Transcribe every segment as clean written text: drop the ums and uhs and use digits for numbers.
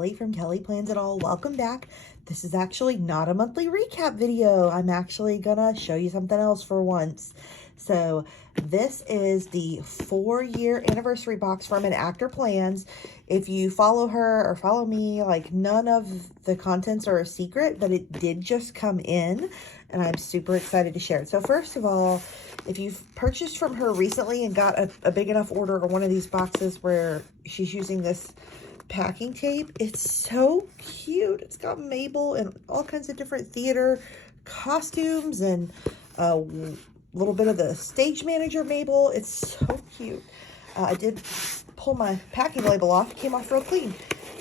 Kelly from Kelly Plans It All. Welcome back. This is actually not a monthly recap video. I'm actually gonna show you something else for once. So this is the 4-year anniversary box from Enactor Plans. If you follow her or follow me, like, none of the contents are a secret, but it did just come in and I'm super excited to share it. So first of all, if you've purchased from her recently and got a big enough order or one of these boxes where she's using this packing tape, it's so cute. It's got Mabel and all kinds of different theater costumes and a little bit of the stage manager Mabel. It's so cute. I did pull my packing label off. It came off real clean.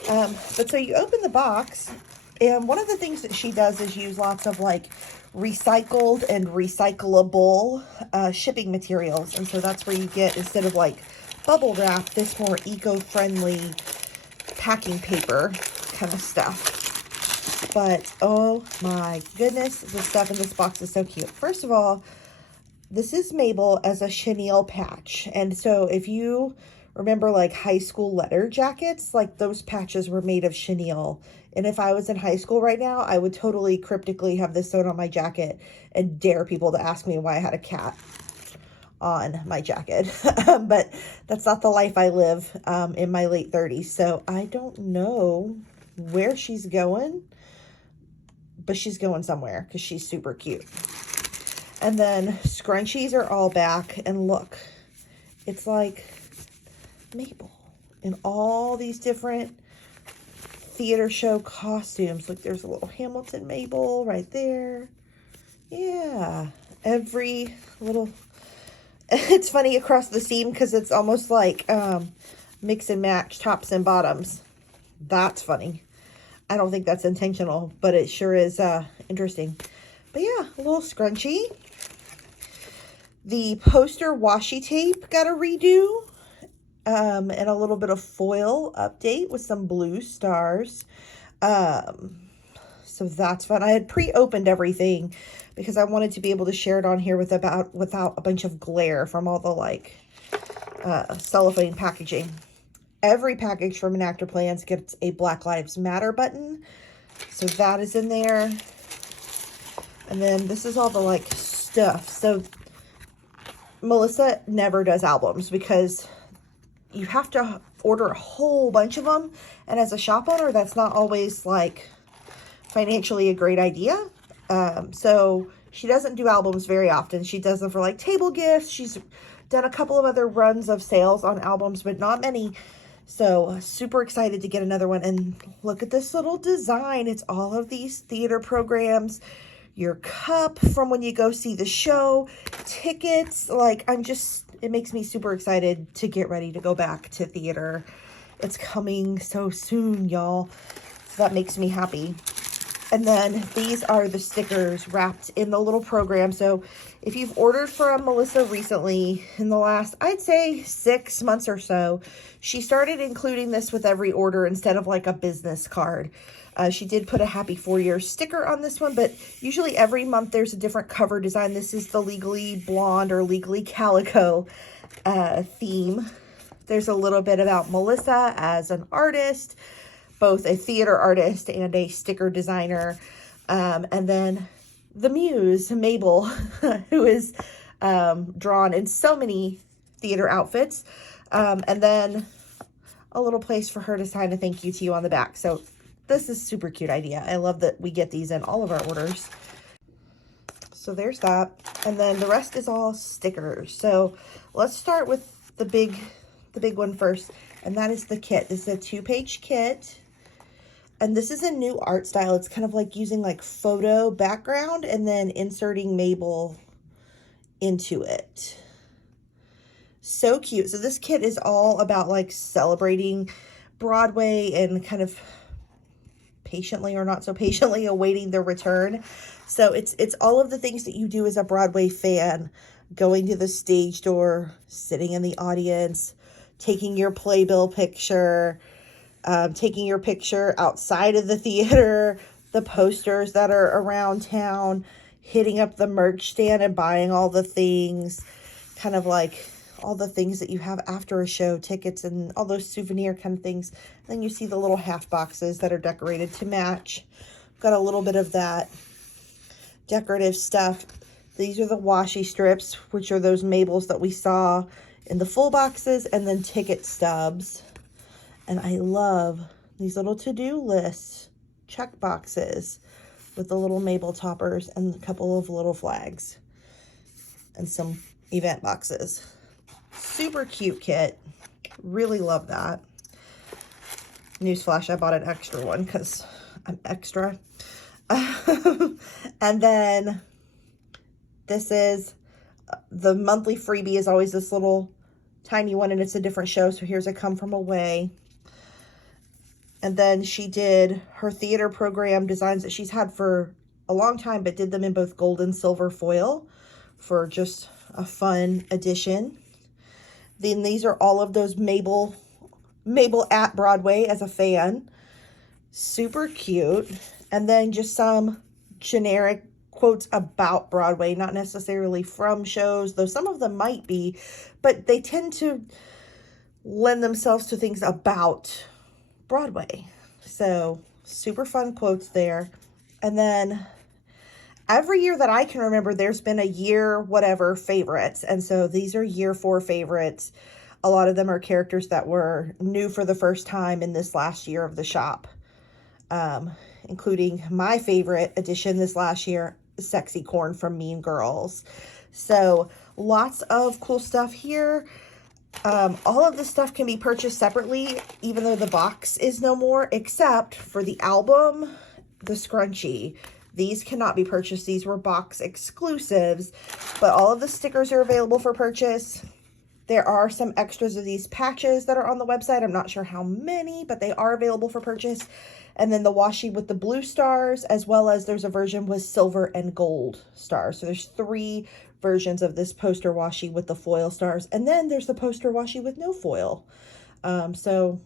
But so you open the box, and one of the things that she does is use lots of like recycled and recyclable shipping materials. And so that's where you get, instead of like bubble wrap, this more eco-friendly packing paper kind of stuff. But oh my goodness, the stuff in this box is so cute. First of all, this is Mabel as a chenille patch. And so if you remember like high school letter jackets, like those patches were made of chenille. And if I was in high school right now, I would totally cryptically have this sewn on my jacket and dare people to ask me why I had a cat on my jacket. But that's not the life I live in my late 30s. So I don't know where she's going, but she's going somewhere because she's super cute. And then scrunchies are all back, and look, it's like Mabel in all these different theater show costumes. Look, there's a little Hamilton Mabel right there. Yeah, every little, it's funny across the seam because it's almost like mix and match tops and bottoms. That's funny. I don't think that's intentional, but it sure is interesting. But yeah, a little scrunchie. The poster washi tape got a redo, and a little bit of foil update with some blue stars. So that's fun. I had pre-opened everything because I wanted to be able to share it on here without a bunch of glare from all the like cellophane packaging. Every package from Enactor Plans gets a Black Lives Matter button, so that is in there. And then this is all the like stuff. So Melissa never does albums because you have to order a whole bunch of them. And as a shop owner, that's not always like financially a great idea. So she doesn't do albums very often. She does them for like table gifts. She's done a couple of other runs of sales on albums, but not many. So super excited to get another one. And look at this little design. It's all of these theater programs, your cup from when you go see the show, tickets. Like, it makes me super excited to get ready to go back to theater. It's coming so soon, y'all. So that makes me happy. And then these are the stickers wrapped in the little program. So if you've ordered from Melissa recently, in the last, I'd say 6 months or so, she started including this with every order instead of like a business card. She did put a happy 4-year sticker on this one, but usually every month there's a different cover design. This is the Legally Blonde or Legally Calico theme. There's a little bit about Melissa as an artist, both a theater artist and a sticker designer. And then the muse, Mabel, who is drawn in so many theater outfits. And then a little place for her to sign a thank you to you on the back. So this is a super cute idea. I love that we get these in all of our orders. So there's that. And then the rest is all stickers. So let's start with the big one first. And that is the kit. This is a 2-page kit. And this is a new art style. It's kind of like using like photo background and then inserting Mabel into it. So cute. So this kit is all about like celebrating Broadway and kind of patiently or not so patiently awaiting the return. So it's all of the things that you do as a Broadway fan: going to the stage door, sitting in the audience, taking your playbill picture, taking your picture outside of the theater, the posters that are around town, hitting up the merch stand and buying all the things, kind of like all the things that you have after a show, tickets and all those souvenir kind of things. Then you see the little half boxes that are decorated to match. Got a little bit of that decorative stuff. These are the washi strips, which are those Mabels that we saw in the full boxes, and then ticket stubs. And I love these little to-do lists, check boxes with the little Mabel toppers and a couple of little flags and some event boxes. Super cute kit. Really love that. Newsflash, I bought an extra one because I'm extra. And then this is the monthly freebie is always this little tiny one, and it's a different show. So here's a Come From Away. And then she did her theater program designs that she's had for a long time, but did them in both gold and silver foil for just a fun addition. Then these are all of those Mabel at Broadway as a fan. Super cute. And then just some generic quotes about Broadway, not necessarily from shows, though some of them might be, but they tend to lend themselves to things about Broadway. So super fun quotes there. And then every year that I can remember, there's been a year whatever favorites. And so these are year 4 favorites. A lot of them are characters that were new for the first time in this last year of the shop, including my favorite addition this last year, Sexy Corn from Mean Girls. So lots of cool stuff here. All of this stuff can be purchased separately, even though the box is no more, except for the album, the scrunchie. These cannot be purchased. These were box exclusives, but all of the stickers are available for purchase. There are some extras of these patches that are on the website. I'm not sure how many, but they are available for purchase. And then the washi with the blue stars, as well as there's a version with silver and gold stars. So there's 3 versions of this poster washi with the foil stars. And then there's the poster washi with no foil. So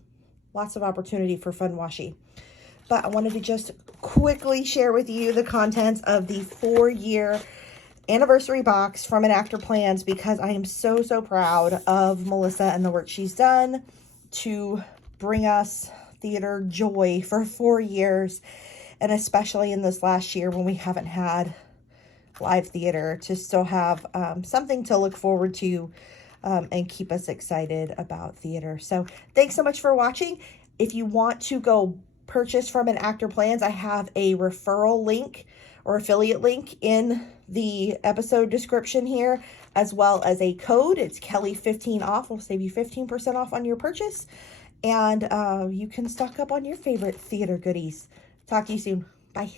lots of opportunity for fun washi. But I wanted to just quickly share with you the contents of the 4-year anniversary box from Enactor Plans, because I am so, so proud of Melissa and the work she's done to bring us theater joy for 4 years, and especially in this last year when we haven't had live theater, to still have something to look forward to and keep us excited about theater. So thanks so much for watching. If you want to go purchase from Enactor Plans, I have a referral link or affiliate link in the episode description here, as well as a code. It's Kelly15 off. Will save you 15% off on your purchase, and you can stock up on your favorite theater goodies. Talk to you soon. Bye.